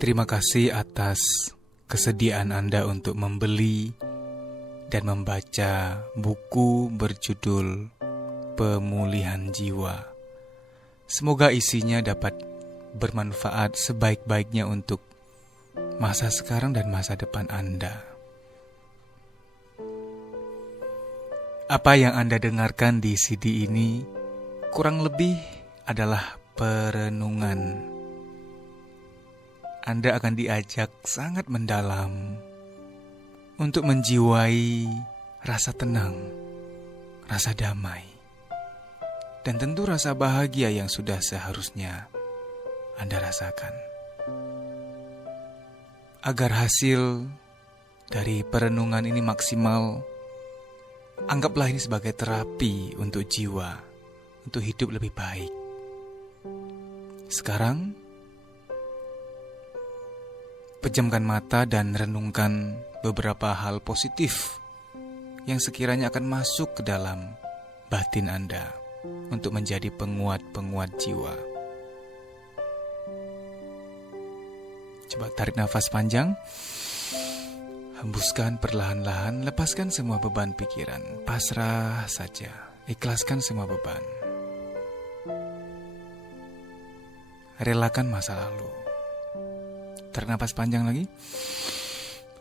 Terima kasih atas kesediaan Anda untuk membeli dan membaca buku berjudul Pemulihan Jiwa. Semoga isinya dapat bermanfaat sebaik-baiknya untuk masa sekarang dan masa depan Anda. Apa yang Anda dengarkan di CD ini kurang lebih adalah perenungan. Anda akan diajak sangat mendalam untuk menjiwai rasa tenang, rasa damai, dan tentu rasa bahagia yang sudah seharusnya Anda rasakan. Agar hasil dari perenungan ini maksimal, anggaplah ini sebagai terapi untuk jiwa, untuk hidup lebih baik. Sekarang, pejamkan mata dan renungkan beberapa hal positif yang sekiranya akan masuk ke dalam batin Anda untuk menjadi penguat-penguat jiwa. Coba tarik nafas panjang. Hembuskan perlahan-lahan, lepaskan semua beban pikiran, pasrah saja, ikhlaskan semua beban. Relakan masa lalu. Tarik nafas panjang lagi.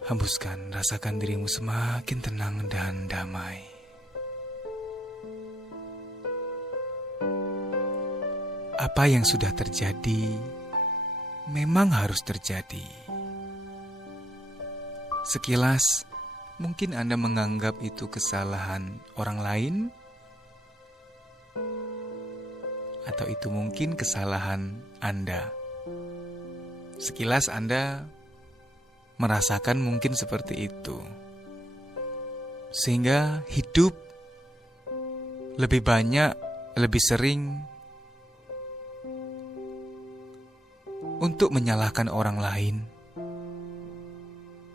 Hembuskan, rasakan dirimu semakin tenang dan damai. Apa yang sudah terjadi memang harus terjadi. Sekilas, mungkin Anda menganggap itu kesalahan orang lain, atau itu mungkin kesalahan Anda. Sekilas Anda merasakan mungkin seperti itu. Sehingga hidup lebih banyak, lebih sering untuk menyalahkan orang lain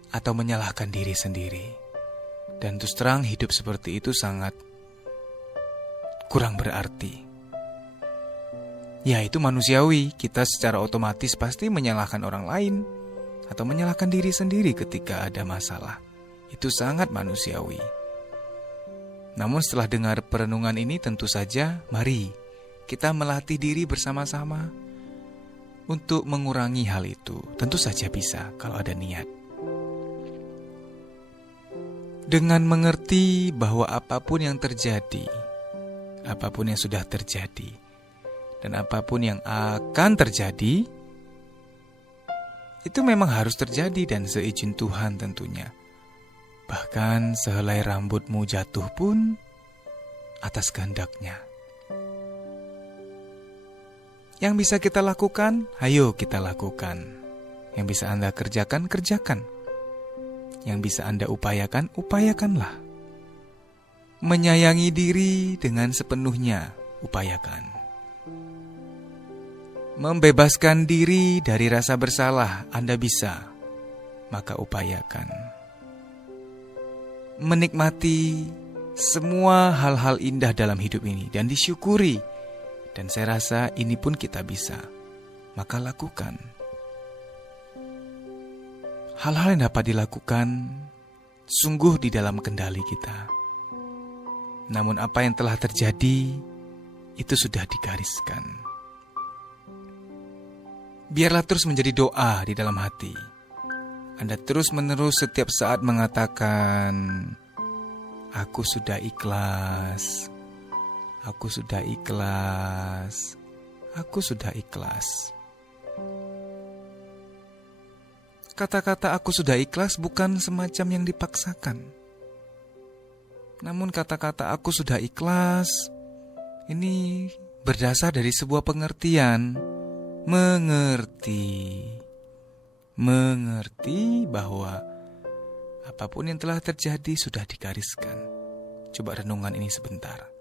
atau menyalahkan diri sendiri. Dan terus terang hidup seperti itu sangat kurang berarti. Ya, itu manusiawi, kita secara otomatis pasti menyalahkan orang lain atau menyalahkan diri sendiri ketika ada masalah. Itu sangat manusiawi. Namun setelah dengar perenungan ini, tentu saja mari kita melatih diri bersama-sama untuk mengurangi hal itu. Tentu saja bisa kalau ada niat. Dengan mengerti bahwa apapun yang terjadi, apapun yang sudah terjadi, dan apapun yang akan terjadi, itu memang harus terjadi dan seizin Tuhan tentunya. Bahkan sehelai rambutmu jatuh pun atas kehendak-Nya. Yang bisa kita lakukan, ayo kita lakukan. Yang bisa Anda kerjakan, kerjakan. Yang bisa Anda upayakan, upayakanlah. Menyayangi diri dengan sepenuhnya, upayakan. Membebaskan diri dari rasa bersalah, Anda bisa, maka upayakan. Menikmati semua hal-hal indah dalam hidup ini dan disyukuri. Dan saya rasa ini pun kita bisa, maka lakukan. Hal-hal yang dapat dilakukan sungguh di dalam kendali kita. Namun apa yang telah terjadi itu sudah digariskan. Biarlah terus menjadi doa di dalam hati. Anda terus-menerus setiap saat mengatakan, aku sudah ikhlas, aku sudah ikhlas, aku sudah ikhlas. Kata-kata aku sudah ikhlas bukan semacam yang dipaksakan. Namun kata-kata aku sudah ikhlas ini berdasar dari sebuah pengertian. Mengerti bahwa apapun yang telah terjadi sudah digariskan. Coba renungan ini sebentar.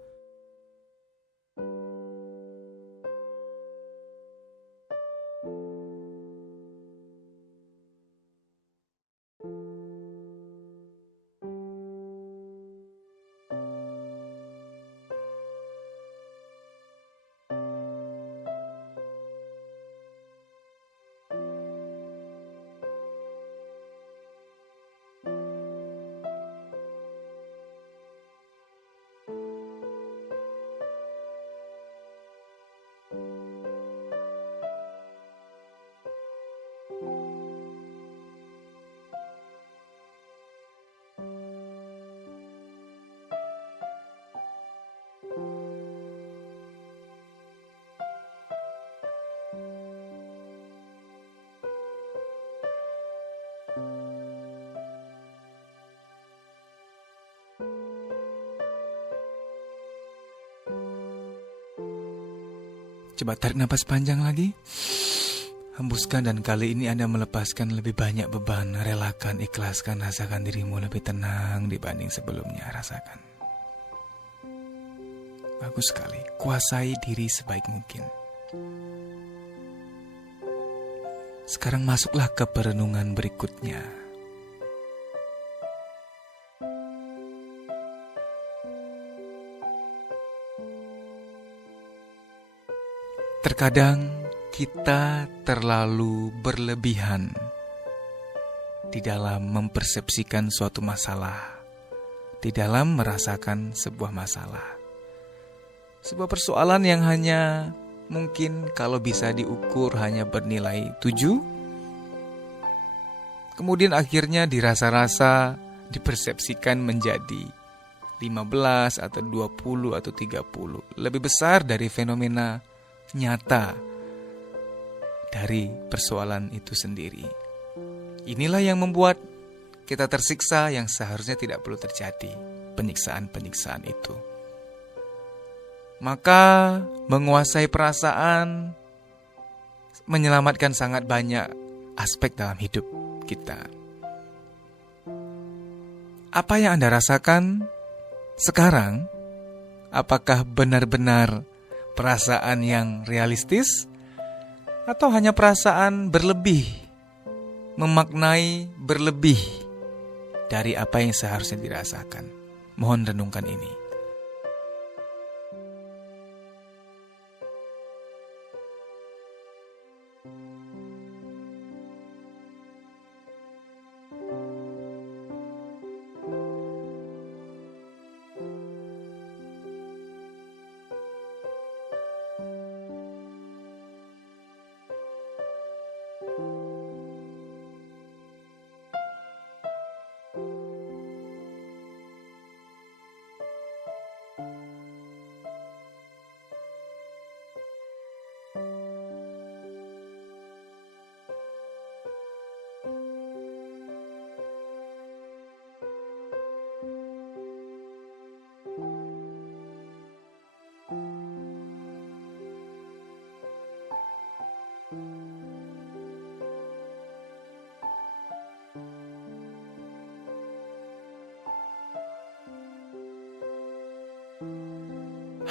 Coba tarik napas panjang lagi. Hembuskan, dan kali ini Anda melepaskan lebih banyak beban. Relakan, ikhlaskan, rasakan dirimu lebih tenang dibanding sebelumnya. Rasakan. Bagus sekali. Kuasai diri sebaik mungkin. Sekarang masuklah ke perenungan berikutnya. Terkadang kita terlalu berlebihan di dalam mempersepsikan suatu masalah, di dalam merasakan sebuah masalah. Sebuah persoalan yang hanya mungkin kalau bisa diukur hanya bernilai 7, kemudian akhirnya dirasa-rasa, dipersepsikan menjadi 15 atau 20 atau 30. Lebih besar dari fenomena nyata dari persoalan itu sendiri. Inilah yang membuat kita tersiksa yang seharusnya tidak perlu terjadi, penyiksaan-penyiksaan itu. Maka menguasai perasaan menyelamatkan sangat banyak aspek dalam hidup kita. Apa yang Anda rasakan sekarang? Apakah benar-benar perasaan yang realistis, atau hanya perasaan berlebih, memaknai berlebih dari apa yang seharusnya dirasakan? Mohon renungkan ini.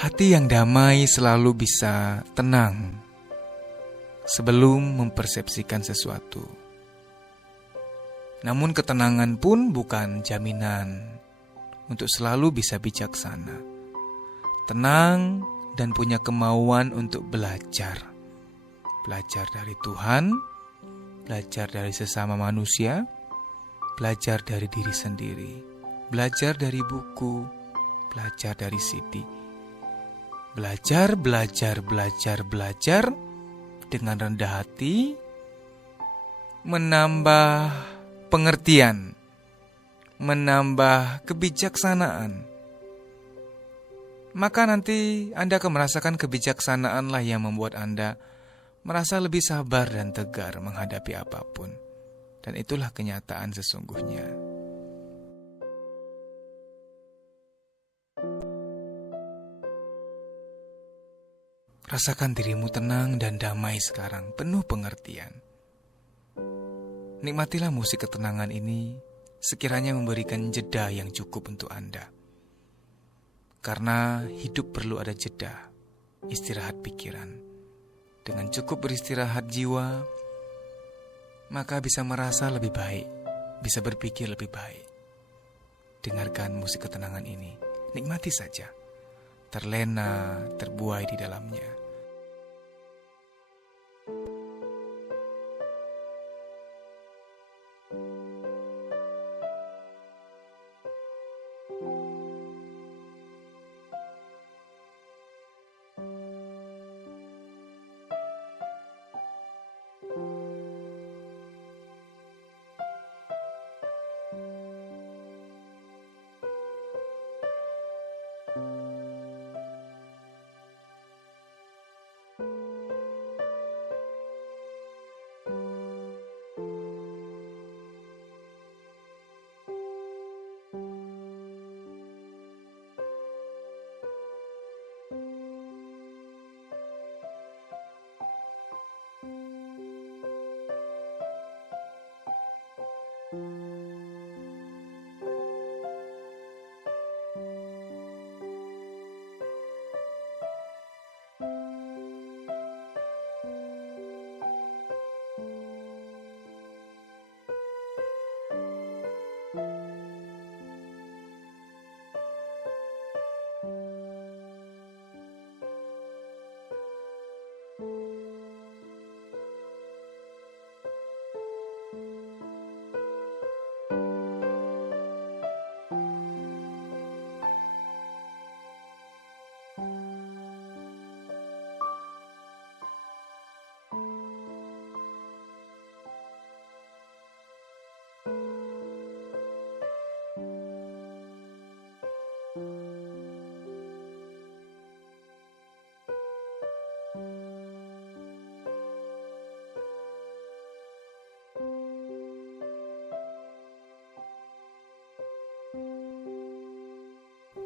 Hati yang damai selalu bisa tenang sebelum mempersepsikan sesuatu. Namun ketenangan pun bukan jaminan untuk selalu bisa bijaksana. Tenang dan punya kemauan untuk belajar. Belajar dari Tuhan, belajar dari sesama manusia, belajar dari diri sendiri, belajar dari buku, belajar dari CD. Belajar dengan rendah hati, menambah pengertian, menambah kebijaksanaan. Maka nanti Anda akan merasakan kebijaksanaanlah yang membuat Anda merasa lebih sabar dan tegar menghadapi apapun. Dan itulah kenyataan sesungguhnya. Rasakan dirimu tenang dan damai sekarang, penuh pengertian. Nikmatilah musik ketenangan ini, sekiranya memberikan jeda yang cukup untuk Anda. Karena hidup perlu ada jeda, istirahat pikiran. Dengan cukup beristirahat jiwa, maka bisa merasa lebih baik, bisa berpikir lebih baik. Dengarkan musik ketenangan ini, nikmati saja. Terlena, terbuai di dalamnya.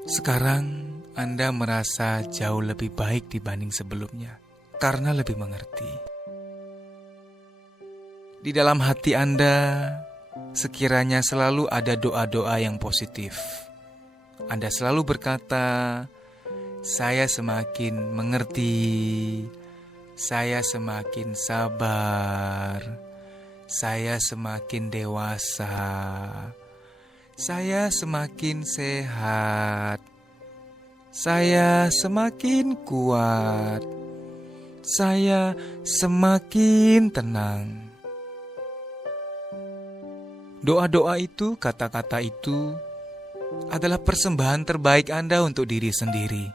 Sekarang Anda merasa jauh lebih baik dibanding sebelumnya karena lebih mengerti. Di dalam hati Anda sekiranya selalu ada doa-doa yang positif. Anda selalu berkata, "Saya semakin mengerti, saya semakin sabar, saya semakin dewasa, saya semakin sehat, saya semakin kuat, saya semakin tenang." Doa-doa itu, kata-kata itu adalah persembahan terbaik Anda untuk diri sendiri,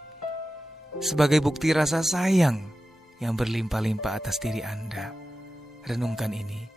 sebagai bukti rasa sayang yang berlimpah-limpah atas diri Anda. Renungkan ini.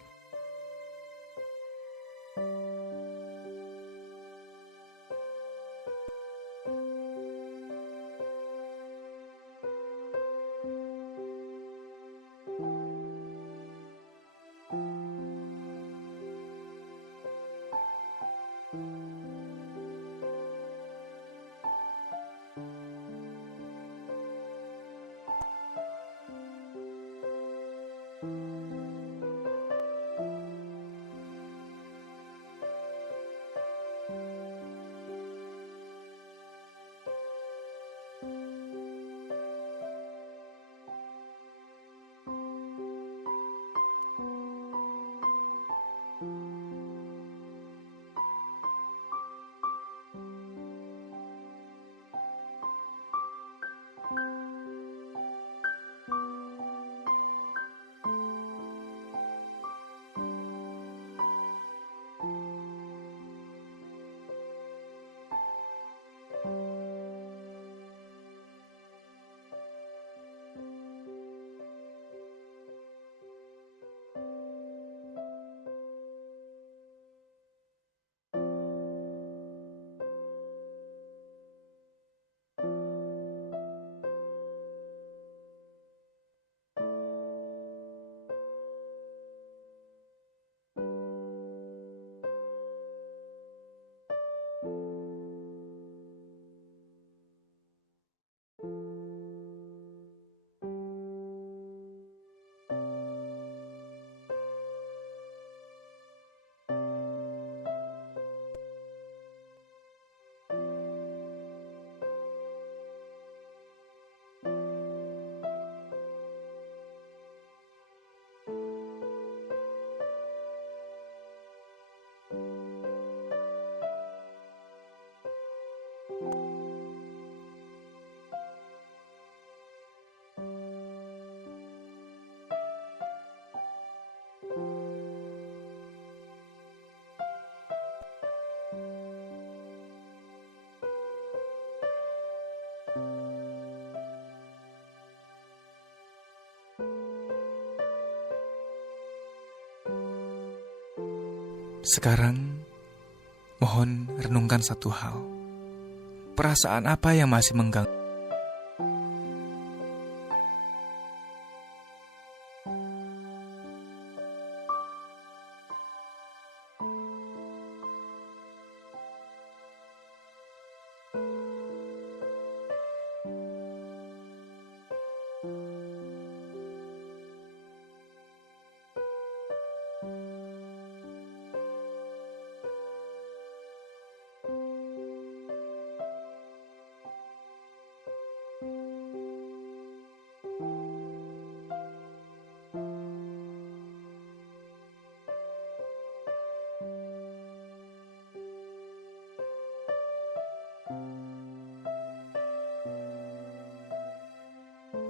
Sekarang, mohon renungkan satu hal. Perasaan apa yang masih mengganggu?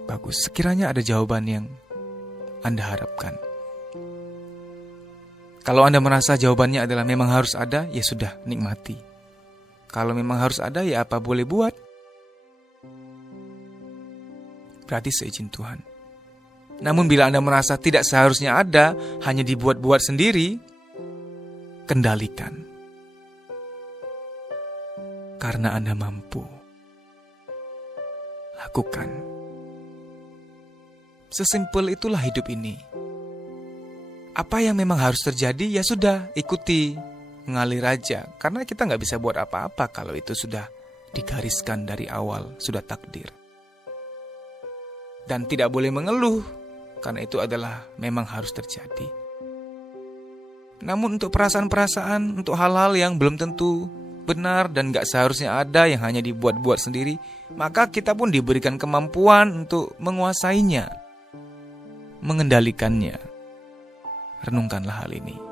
Bagus, sekiranya ada jawaban yang Anda harapkan. Kalau Anda merasa jawabannya adalah memang harus ada, ya sudah, nikmati. Kalau memang harus ada, ya apa boleh buat. Berarti seizin Tuhan. Namun bila Anda merasa tidak seharusnya ada, hanya dibuat-buat sendiri, kendalikan. Karena Anda mampu. Lakukan. Sesimpel itulah hidup ini. Apa yang memang harus terjadi, ya sudah, ikuti, mengalir aja. Karena kita nggak bisa buat apa-apa kalau itu sudah digariskan dari awal, sudah takdir. Dan tidak boleh mengeluh, karena itu adalah memang harus terjadi. Namun untuk perasaan-perasaan, untuk hal-hal yang belum tentu benar dan gak seharusnya ada, yang hanya dibuat-buat sendiri, maka kita pun diberikan kemampuan untuk menguasainya, mengendalikannya. Renungkanlah hal ini.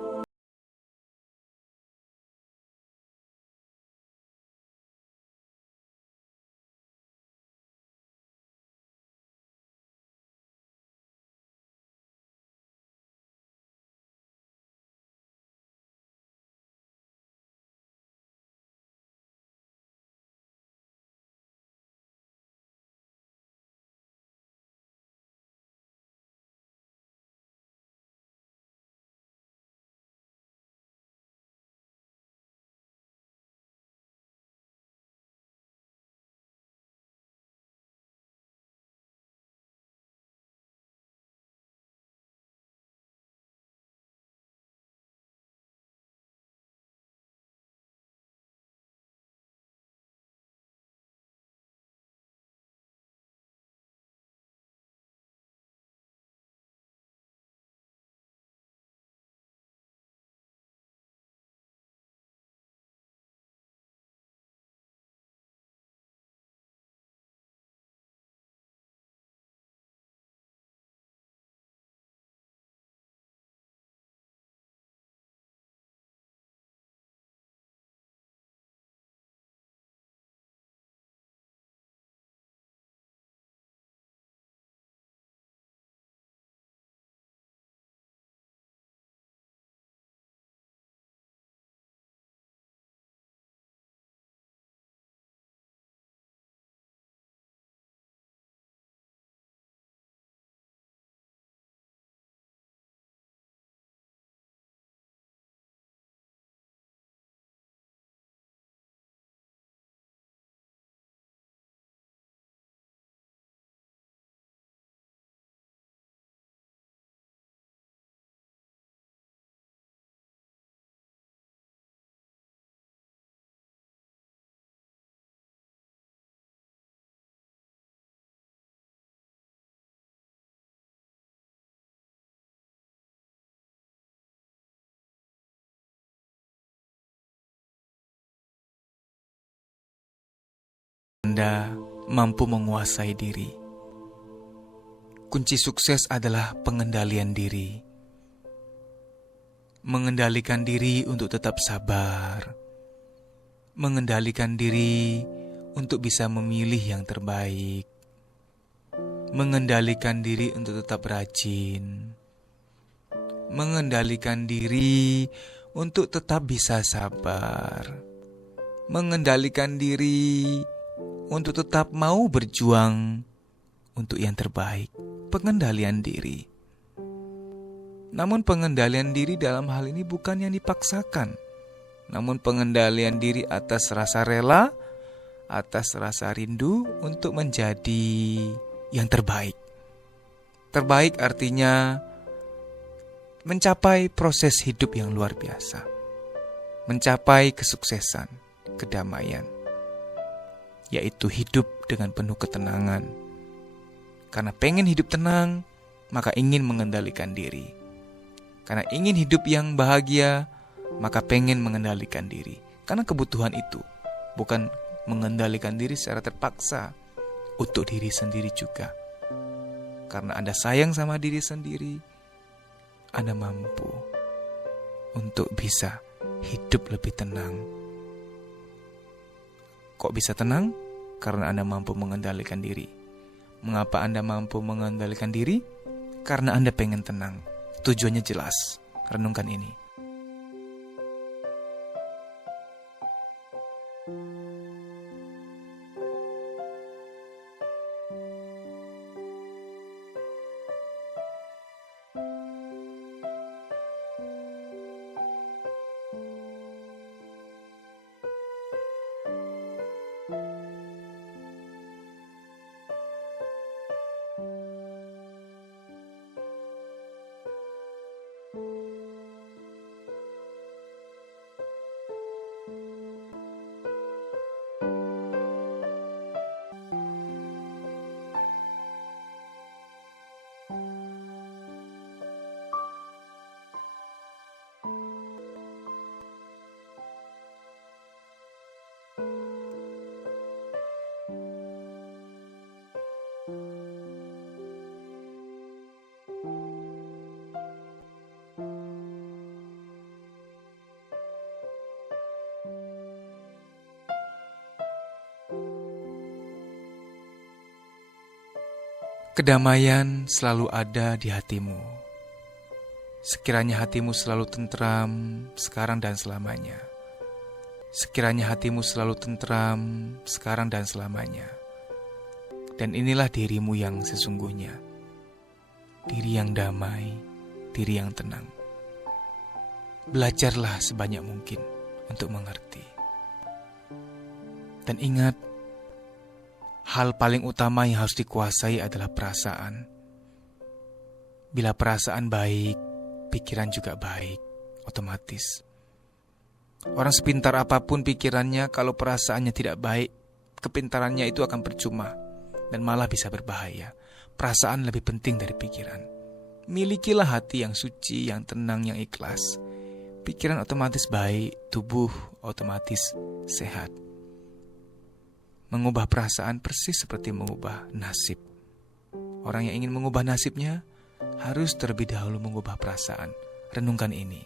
Anda mampu menguasai diri. Kunci sukses adalah pengendalian diri. Mengendalikan diri untuk tetap sabar. Mengendalikan diri untuk bisa memilih yang terbaik. Mengendalikan diri untuk tetap rajin. Mengendalikan diri untuk tetap bisa sabar. Mengendalikan diri untuk tetap mau berjuang untuk yang terbaik. Pengendalian diri. Namun pengendalian diri dalam hal ini bukan yang dipaksakan, namun pengendalian diri atas rasa rela, atas rasa rindu untuk menjadi yang terbaik. Terbaik artinya mencapai proses hidup yang luar biasa, mencapai kesuksesan, kedamaian, yaitu hidup dengan penuh ketenangan. Karena pengen hidup tenang, maka ingin mengendalikan diri. Karena ingin hidup yang bahagia, maka pengen mengendalikan diri. Karena kebutuhan itu, bukan mengendalikan diri secara terpaksa, untuk diri sendiri juga. Karena Anda sayang sama diri sendiri, Anda mampu untuk bisa hidup lebih tenang. Kok bisa tenang? Karena Anda mampu mengendalikan diri. Mengapa Anda mampu mengendalikan diri? Karena Anda pengen tenang. Tujuannya jelas. Renungkan ini. Kedamaian selalu ada di hatimu. Sekiranya hatimu selalu tentram sekarang dan selamanya. Sekiranya hatimu selalu tentram sekarang dan selamanya. Dan inilah dirimu yang sesungguhnya. Diri yang damai, diri yang tenang. Belajarlah sebanyak mungkin untuk mengerti. Dan ingat, hal paling utama yang harus dikuasai adalah perasaan. Bila perasaan baik, pikiran juga baik, otomatis. Orang sepintar apapun pikirannya, kalau perasaannya tidak baik, kepintarannya itu akan percuma dan malah bisa berbahaya. Perasaan lebih penting dari pikiran. Milikilah hati yang suci, yang tenang, yang ikhlas. Pikiran otomatis baik, tubuh otomatis sehat. Mengubah perasaan persis seperti mengubah nasib. Orang yang ingin mengubah nasibnya harus terlebih dahulu mengubah perasaan. Renungkan ini.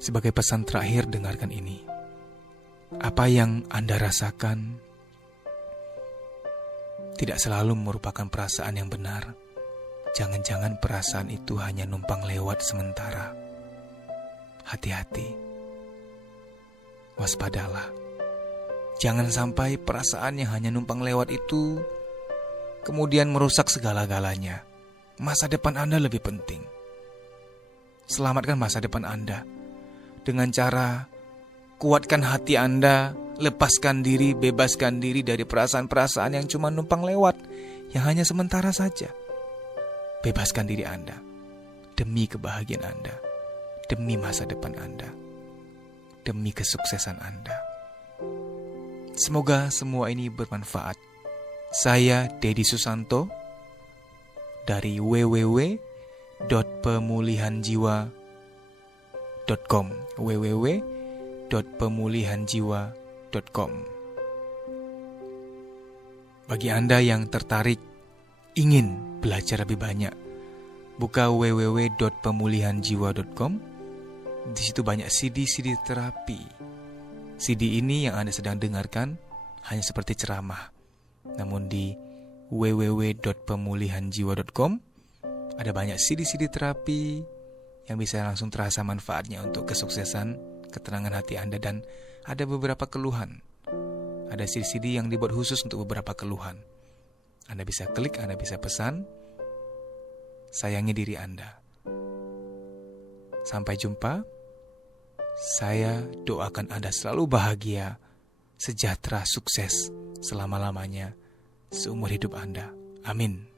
Sebagai pesan terakhir, dengarkan ini. Apa yang Anda rasakan tidak selalu merupakan perasaan yang benar. Jangan-jangan perasaan itu hanya numpang lewat sementara. Hati-hati. Waspadalah. Jangan sampai perasaan yang hanya numpang lewat itu kemudian merusak segala-galanya. Masa depan Anda lebih penting. Selamatkan masa depan Anda dengan cara kuatkan hati Anda, lepaskan diri, bebaskan diri dari perasaan-perasaan yang cuma numpang lewat, yang hanya sementara saja. Bebaskan diri Anda demi kebahagiaan Anda, demi masa depan Anda, demi kesuksesan Anda. Semoga semua ini bermanfaat. Saya Dedi Susanto dari www.pemulihanjiwa.com. Bagi Anda yang tertarik ingin belajar lebih banyak, buka www.pemulihanjiwa.com. Di situ banyak CD terapi. CD ini yang Anda sedang dengarkan hanya seperti ceramah. Namun di www.pemulihanjiwa.com ada banyak CD terapi yang bisa langsung terasa manfaatnya untuk kesuksesan, ketenangan hati Anda, dan ada beberapa keluhan. Ada CD yang dibuat khusus untuk beberapa keluhan. Anda bisa klik, Anda bisa pesan. Sayangi diri Anda. Sampai jumpa. Saya doakan Anda selalu bahagia, sejahtera, sukses selama-lamanya, seumur hidup Anda. Amin.